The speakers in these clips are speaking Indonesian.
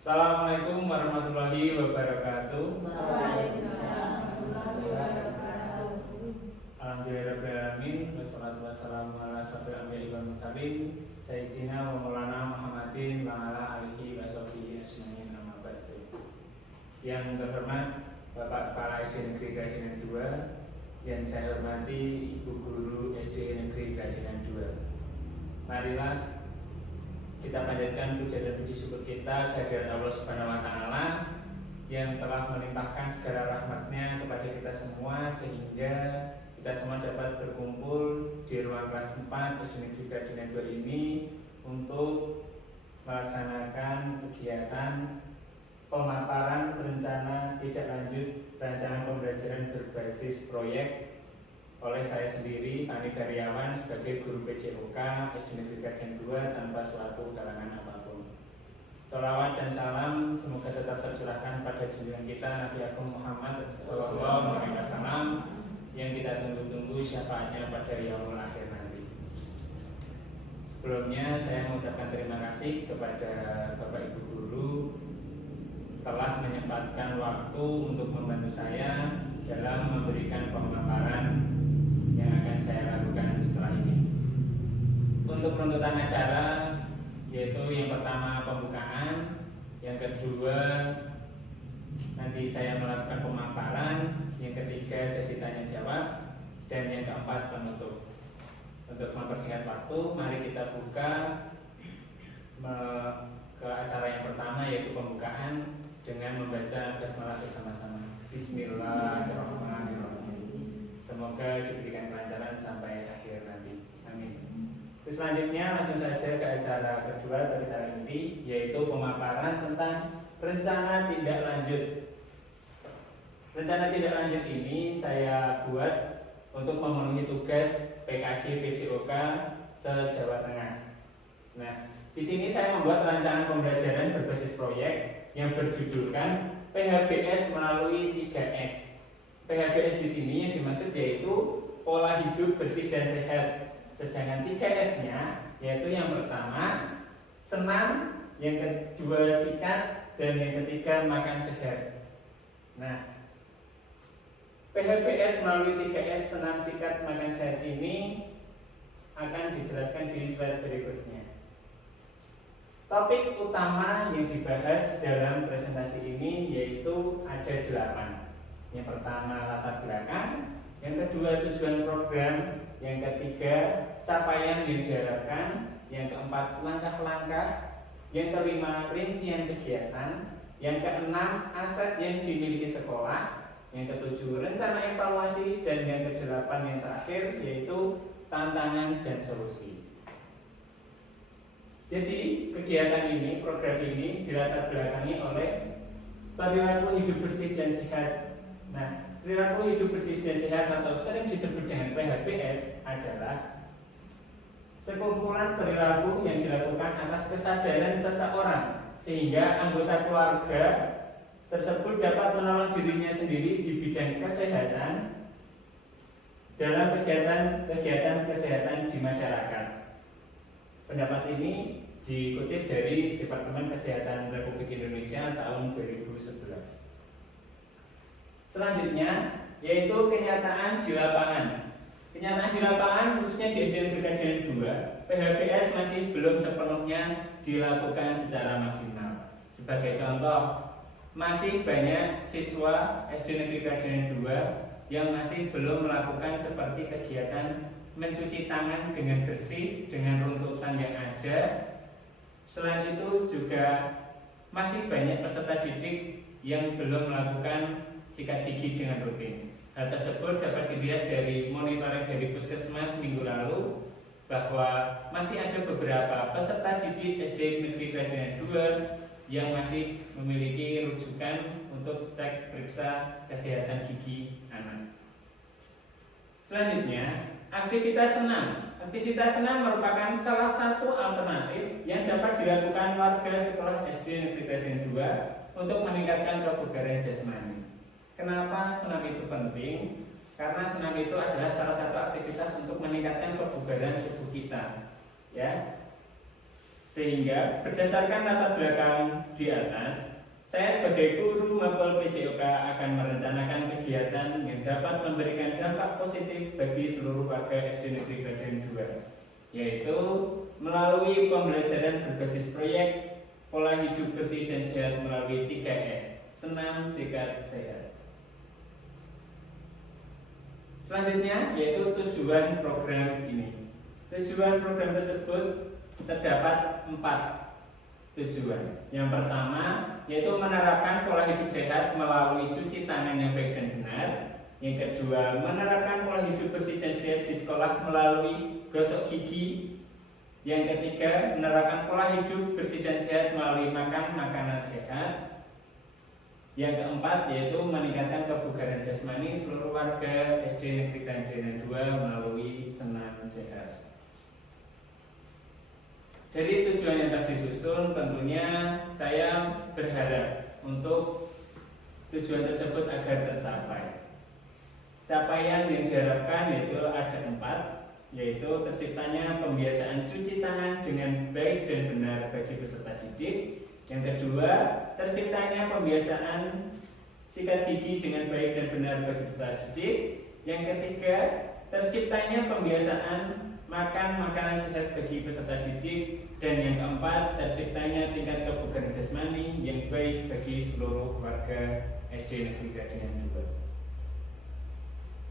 Assalamualaikum warahmatullahi wabarakatuh. Waalaikumsalam warahmatullahi wabarakatuh. Alhamdulillahirrahmanirrahim. Wassalatu wassalamu ala asyrofil anbiya'i wal mursalin Sayyidina wa maulana Muhammadin wa ala alihi wa sahbihi ajmain, amma ba'du. Yang terhormat Bapak Kepala SD Negeri Gradinan 2, yang saya hormati Ibu Guru SD Negeri Gradinan 2. Marilah kita panjatkan puja dan puji syukur kita kehadirat Allah Subhanahu wa Ta'ala yang telah melimpahkan segala rahmatnya kepada kita semua, sehingga kita semua dapat berkumpul di ruang kelas 4 SD Negeri Gradinan 2 ini untuk melaksanakan kegiatan pemaparan rencana tidak lanjut rancangan pembelajaran berbasis proyek oleh saya sendiri, Fani Feriawan, sebagai guru PJOK SD Negeri Gradinan 2 tanpa suatu halangan apapun. Sholawat dan salam semoga tetap tercurahkan pada junjungan kita Nabi Agung Muhammad Sallallahu Alaihi Wasallam yang kita tunggu-tunggu syafaatnya pada yaumul akhir nanti. Sebelumnya saya mengucapkan terima kasih kepada Bapak Ibu Guru telah menyempatkan waktu untuk membantu saya dalam memberikan pemaparan yang akan saya lakukan setelah ini. Untuk penuntutan acara, yaitu yang pertama pembukaan, yang kedua nanti saya melakukan pemaparan, yang ketiga sesi tanya jawab, dan yang keempat penutup. Untuk mempersingkat waktu, mari kita buka ke acara yang pertama, yaitu pembukaan dengan membaca basmalah bersama-sama. Bismillahirrahmanirrahim. Semoga diberikan kelancaran sampai akhir nanti. Amin. Terus selanjutnya langsung saja ke acara kedua atau acara inti, yaitu pemaparan tentang rencana tindak lanjut. Rencana tindak lanjut ini saya buat untuk memenuhi tugas PKG PJOK se-Jawa Tengah. Nah, di sini saya membuat rancangan pembelajaran berbasis proyek yang berjudulkan PHBS melalui 3S. PHBS di sini yang dimaksud yaitu pola hidup bersih dan sehat. Sedangkan 3S-nya yaitu yang pertama senam, yang kedua sikat, dan yang ketiga makan sehat. Nah, PHBS melalui 3S senam, sikat, makan sehat ini akan dijelaskan di slide berikutnya. Topik utama yang dibahas dalam presentasi ini yaitu ada 8. Yang pertama latar belakang, yang kedua tujuan program, yang ketiga capaian yang diharapkan, yang keempat langkah-langkah, yang kelima rincian kegiatan, yang keenam aset yang dimiliki sekolah, yang ketujuh rencana evaluasi, dan yang kedelapan yang terakhir yaitu tantangan dan solusi. Jadi kegiatan ini, program ini dilatar belakangi oleh perilaku hidup bersih dan sehat. Nah, perilaku hidup bersih dan sehat atau sering disebut dengan PHBS adalah sekumpulan perilaku yang dilakukan atas kesadaran seseorang sehingga anggota keluarga tersebut dapat menolong dirinya sendiri di bidang kesehatan dalam kegiatan kesehatan di masyarakat. Pendapat ini dikutip dari Departemen Kesehatan Republik Indonesia tahun 2011. Selanjutnya yaitu kenyataan di lapangan. Kenyataan di lapangan khususnya di SD Negeri Gradinan 2, PHBS masih belum sepenuhnya dilakukan secara maksimal. Sebagai contoh, masih banyak siswa SD Negeri Gradinan 2 yang masih belum melakukan seperti kegiatan mencuci tangan dengan bersih dengan runtutan yang ada. Selain itu juga masih banyak peserta didik yang belum melakukan sikat gigi dengan rutin. Hal tersebut dapat dilihat dari monitoring dari Puskesmas minggu lalu bahwa masih ada beberapa peserta didik SD Negeri Gradinan 2 yang masih memiliki rujukan untuk cek periksa kesehatan gigi anak. Selanjutnya, aktivitas senam. Aktivitas senam merupakan salah satu alternatif yang dapat dilakukan warga sekolah SD Negeri Gradinan 2 untuk meningkatkan kebugaran jasmani. Kenapa senam itu penting? Karena senam itu adalah salah satu aktivitas untuk meningkatkan kebugaran tubuh kita. Ya, Sehingga berdasarkan latar belakang di atas, saya sebagai guru Mapol PJOK akan merencanakan kegiatan yang dapat memberikan dampak positif bagi seluruh warga SD Negeri Baden 2, yaitu melalui pembelajaran berbasis proyek pola hidup bersih dan sehat melalui 3S, senam, sikat, sehat. Selanjutnya yaitu tujuan program ini. Tujuan program tersebut terdapat 4 tujuan. Yang pertama yaitu menerapkan pola hidup sehat melalui cuci tangan yang baik dan benar. Yang kedua, menerapkan pola hidup bersih dan sehat di sekolah melalui gosok gigi. Yang ketiga, menerapkan pola hidup bersih dan sehat melalui makan makanan sehat. Yang keempat yaitu meningkatkan kebugaran jasmani seluruh warga SD Negeri Baden 2 melalui senam sehat. Dari tujuan yang tadi disusun, tentunya saya berharap untuk tujuan tersebut agar tercapai. Capaian yang diharapkan yaitu ada 4, yaitu terciptanya pembiasaan cuci tangan dengan baik dan benar bagi peserta didik. Yang kedua, terciptanya pembiasaan sikat gigi dengan baik dan benar bagi peserta didik. Yang ketiga, terciptanya pembiasaan makan makanan sehat bagi peserta didik. Dan yang keempat, terciptanya tingkat kebugaran jasmani yang baik bagi seluruh warga SD Negeri Baden 2.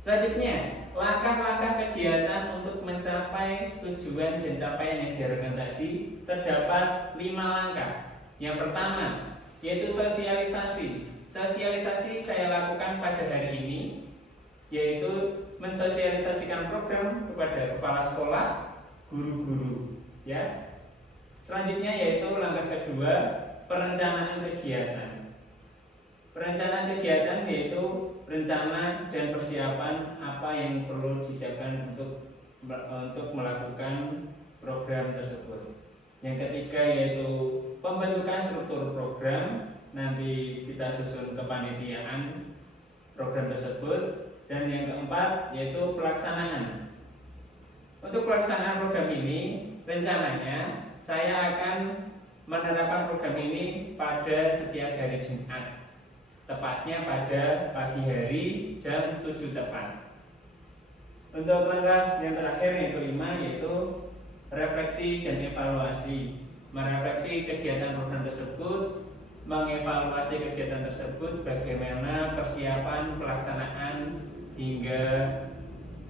Selanjutnya, langkah-langkah kegiatan untuk mencapai tujuan dan capaian yang diharapkan tadi terdapat 5 langkah. Yang pertama, yaitu sosialisasi. Sosialisasi saya lakukan pada hari ini, yaitu mensosialisasikan program kepada kepala sekolah, guru-guru, ya. Selanjutnya yaitu langkah kedua, perencanaan kegiatan. Perencanaan kegiatan yaitu rencana dan persiapan apa yang perlu disiapkan untuk melakukan program tersebut. Yang ketiga yaitu pembentukan struktur program, nanti kita susun kepanitiaan program tersebut. Dan yang keempat yaitu pelaksanaan. Untuk pelaksanaan program ini, rencananya saya akan menerapkan program ini pada setiap hari Jumat, tepatnya pada pagi hari jam 7 tepat. Untuk langkah yang terakhir yang kelima yaitu refleksi dan evaluasi. Merefleksi kegiatan program tersebut, mengevaluasi kegiatan tersebut, bagaimana persiapan pelaksanaan hingga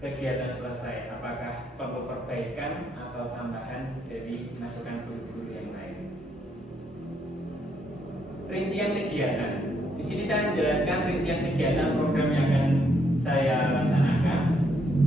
kegiatan selesai, apakah perlu perbaikan atau tambahan dari masukan guru-guru yang lain. Rincian kegiatan. Di sini saya menjelaskan rincian kegiatan program yang akan saya laksanakan,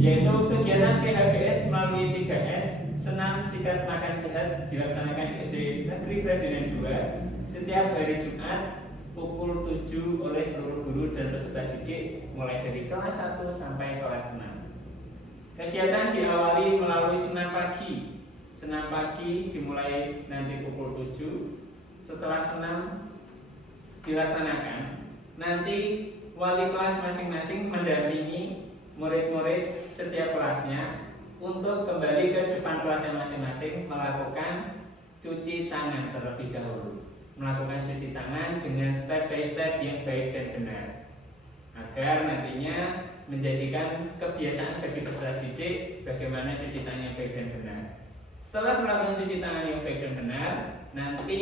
yaitu kegiatan PHBS melalui 3S, senam, sikat, makan sehat dilaksanakan di SD Negeri Baden 2 setiap hari Jumat pukul 7 oleh seluruh guru dan peserta didik mulai dari kelas 1 sampai kelas 6. Kegiatan diawali melalui senam pagi. Senam pagi dimulai nanti pukul 7. Setelah senam dilaksanakan, nanti wali kelas masing-masing mendampingi murid-murid setiap kelasnya untuk kembali ke depan kelasnya masing-masing melakukan cuci tangan terlebih dahulu. Melakukan cuci tangan dengan step by step yang baik dan benar, agar nantinya menjadikan kebiasaan bagi peserta didik bagaimana cuci tangan yang baik dan benar. Setelah melakukan cuci tangan yang baik dan benar, nanti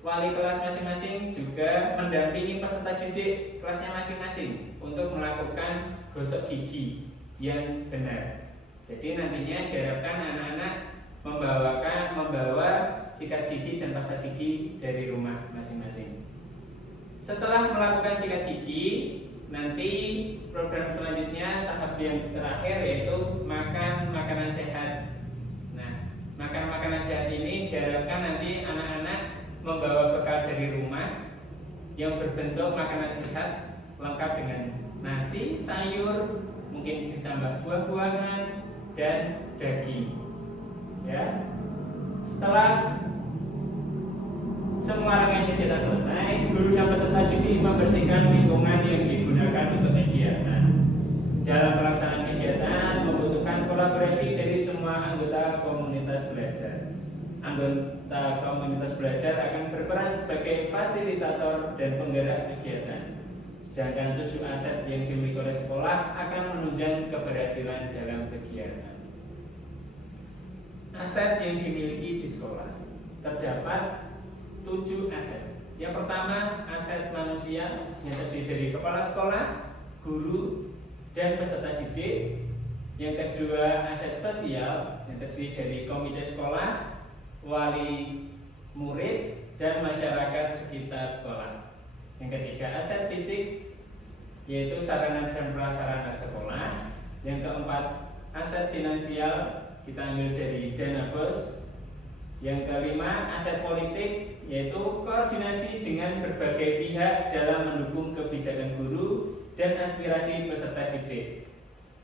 wali kelas masing-masing juga mendampingi peserta didik kelasnya masing-masing untuk melakukan gosok gigi yang benar. Jadi nantinya diharapkan anak-anak membawa sikat gigi dan pasta gigi dari rumah masing-masing. Setelah melakukan sikat gigi, nanti program selanjutnya tahap yang terakhir yaitu makan makanan sehat. Nah, makan makanan sehat ini diharapkan nanti anak-anak membawa bekal dari rumah yang berbentuk makanan sehat lengkap dengan nasi, sayur, mungkin ditambah buah-buahan dan daging. Ya. Setelah semua rangkaian kegiatan selesai, guru dan peserta didik membersihkan lingkungan yang digunakan untuk kegiatan. Dalam pelaksanaan kegiatan membutuhkan kolaborasi dari semua anggota komunitas belajar. atau komunitas belajar akan berperan sebagai fasilitator dan penggerak kegiatan. Sedangkan 7 aset yang dimiliki oleh sekolah akan menunjang keberhasilan dalam kegiatan. Aset yang dimiliki di sekolah terdapat 7 aset. Yang pertama, aset manusia yang terdiri dari kepala sekolah, guru, dan peserta didik. Yang kedua, aset sosial yang terdiri dari komite sekolah, wali murid, dan masyarakat sekitar sekolah. Yang ketiga, aset fisik yaitu sarana dan prasarana sekolah. Yang keempat, aset finansial kita ambil dari dana bos. Yang kelima, aset politik yaitu koordinasi dengan berbagai pihak dalam mendukung kebijakan guru dan aspirasi peserta didik.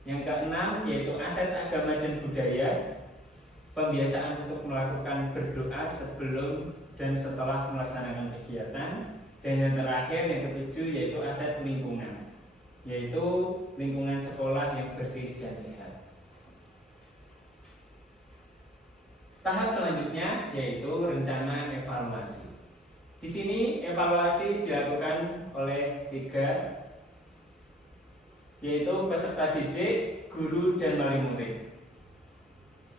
Yang keenam, yaitu aset agama dan budaya, pembiasaan untuk melakukan berdoa sebelum dan setelah melaksanakan kegiatan. Dan yang terakhir, yang ketujuh, yaitu aset lingkungan, yaitu lingkungan sekolah yang bersih dan sehat. Tahap selanjutnya yaitu rencana evaluasi. Di sini evaluasi dilakukan oleh 3, yaitu peserta didik, guru, dan wali murid.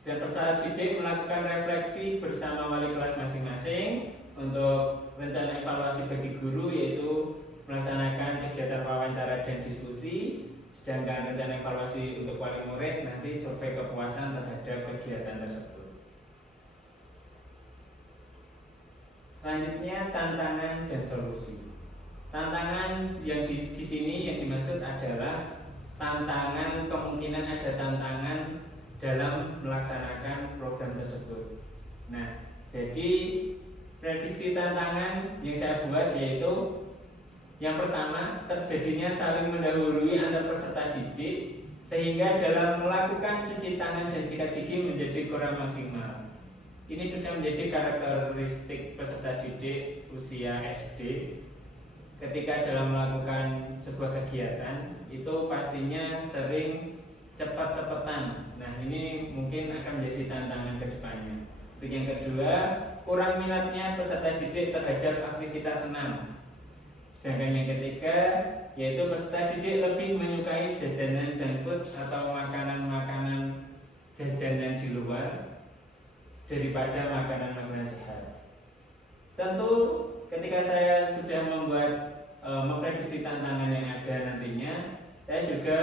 Dan peserta didik melakukan refleksi bersama wali kelas masing-masing. Untuk rencana evaluasi bagi guru yaitu melaksanakan kegiatan wawancara dan diskusi. Sedangkan rencana evaluasi untuk wali murid nanti survei kepuasan terhadap kegiatan tersebut. Selanjutnya, tantangan dan solusi. Tantangan yang di sini yang dimaksud adalah tantangan, kemungkinan ada tantangan dalam melaksanakan program tersebut. Nah, jadi prediksi tantangan yang saya buat yaitu yang pertama, terjadinya saling mendahului antar peserta didik sehingga dalam melakukan cuci tangan dan sikat gigi menjadi kurang maksimal. Ini sudah menjadi karakteristik peserta didik usia SD. Ketika dalam melakukan sebuah kegiatan itu pastinya sering cepat-cepatan. Nah, ini mungkin akan menjadi tantangan ke depannya. Untuk yang kedua, kurang minatnya peserta didik terhadap aktivitas senam. Sedangkan yang ketiga, yaitu peserta didik lebih menyukai jajanan junk food atau makanan-makanan jajanan di luar daripada makanan-makanan sehat. Tentu ketika saya sudah memprediksi tantangan yang ada nantinya, saya juga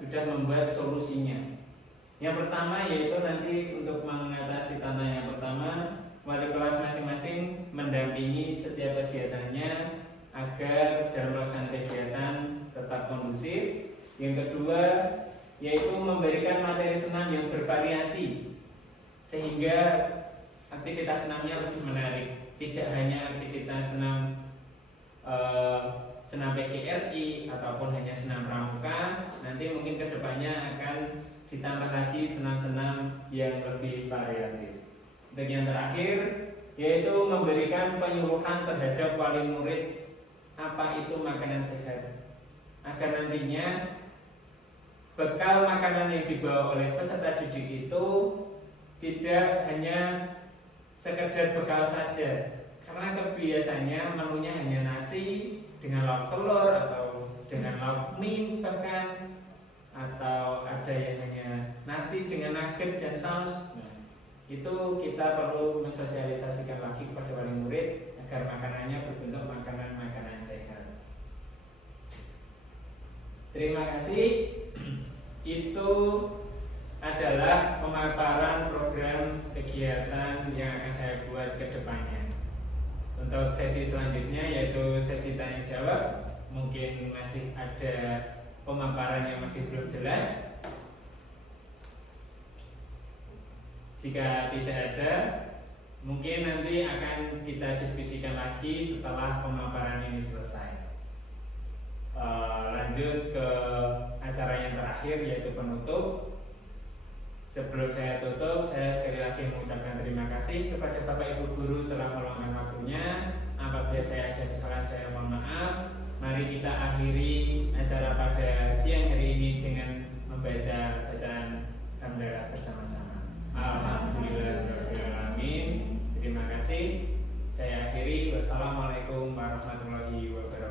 sudah membuat solusinya. Yang pertama yaitu nanti untuk mengatasi tantangan yang pertama, wali kelas masing-masing mendampingi setiap kegiatannya agar dalam pelaksanaan kegiatan tetap kondusif. Yang kedua yaitu memberikan materi senam yang bervariasi sehingga aktivitas senamnya lebih menarik. Tidak hanya aktivitas senam PGRI ataupun hanya senam pramuka, nanti mungkin kedepannya akan ditambah lagi senam-senam yang lebih variatif. Dan yang terakhir yaitu memberikan penyuluhan terhadap wali murid apa itu makanan sehat, agar nantinya bekal makanan yang dibawa oleh peserta didik itu tidak hanya sekedar bekal saja, karena kebiasaannya menunya hanya nasi dengan lauk telur atau dengan lauk mie bahkan, atau ada yang hanya nasi dengan nugget dan saus. Nah, itu kita perlu mensosialisasikan lagi kepada wali murid agar makanannya berbentuk makanan-makanan sehat. Terima kasih. Itu adalah pemaparan program kegiatan yang akan saya buat ke depannya. Untuk sesi selanjutnya yaitu sesi tanya jawab, mungkin masih ada pemaparan yang masih belum jelas. Jika tidak ada, mungkin nanti akan kita diskusikan lagi setelah pemaparan ini selesai. Lanjut ke acara yang terakhir yaitu penutup. Sebelum saya tutup, saya sekali lagi mengucapkan terima kasih kepada Bapak Ibu Guru telah meluangkan waktunya. Apabila saya ada kesalahan, saya mohon maaf. Mari kita akhiri acara pada siang hari ini dengan membaca bacaan hamdalah bersama-sama. Alhamdulillahirabbil alamin. Terima kasih. Wassalamualaikum warahmatullahi wabarakatuh.